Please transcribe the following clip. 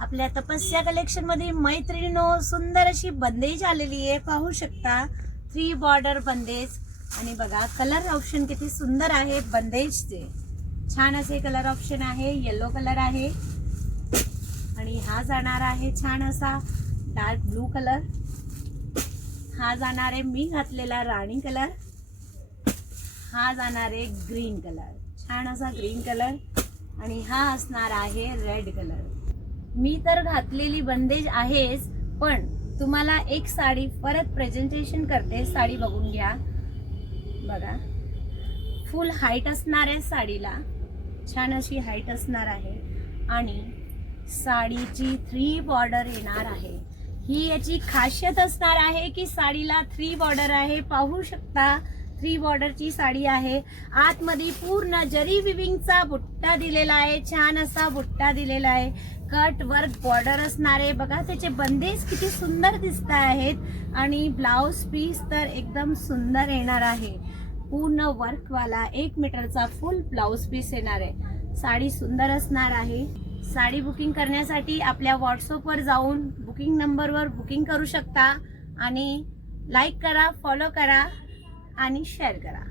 आपल्या तपस्या कलेक्शन मध्ये मैत्रिणीनो सुंदर अशी बंदेज आलेली आहे, पाहू शकता 3 बॉर्डर बंदेज। आणि बघा कलर ऑप्शन किती सुंदर आहे बंदेजचे, छान असे कलर ऑप्शन आहे। येलो कलर आहे आणि हा जाणार आहे छान असा डार्क ब्लू कलर, हा जाणार आहे मी घातलेला राणी कलर, हा जाणार आहे ग्रीन कलर, छान असा ग्रीन कलर, आणि हा असणार आहे रेड कलर। मी तर घातलेली बंदेज आहेच, पण तुम्हाला एक साडी परत प्रेझेंटेशन करते, साडी बघून घ्या। बघा फुल हाईट असणार आहे साडीला, छान अशी हाईट असणार आहे आणि साडीची 3 बॉर्डर येणार आहे। ही याची खासियत असणार आहे की साडीला 3 बॉर्डर आहे, पाहू शकता 3 बॉर्डरची साडी आहे। आतमध्ये पूर्ण जरी विविंगचा बुट्टा दिलेला आहे, छान असा बुट्टा दिलेला आहे, कट वर्क बॉर्डर असणार आहे। बघा त्याचे बंदेज किती सुंदर दिसत आहेत आणि ब्लाउज पीस तर एकदम सुंदर येणार आहे, पूर्ण वर्क वाला 1 मीटरचा फुल ब्लाउज पीस येणार आहे। साडी सुंदर असणार आहे। साडी बुकिंग करण्यासाठी आपल्या व्हॉट्सअपवर जाऊन बुकिंग नंबरवर बुकिंग करू शकता आणि लाईक करा, फॉलो करा आणि शेअर करा।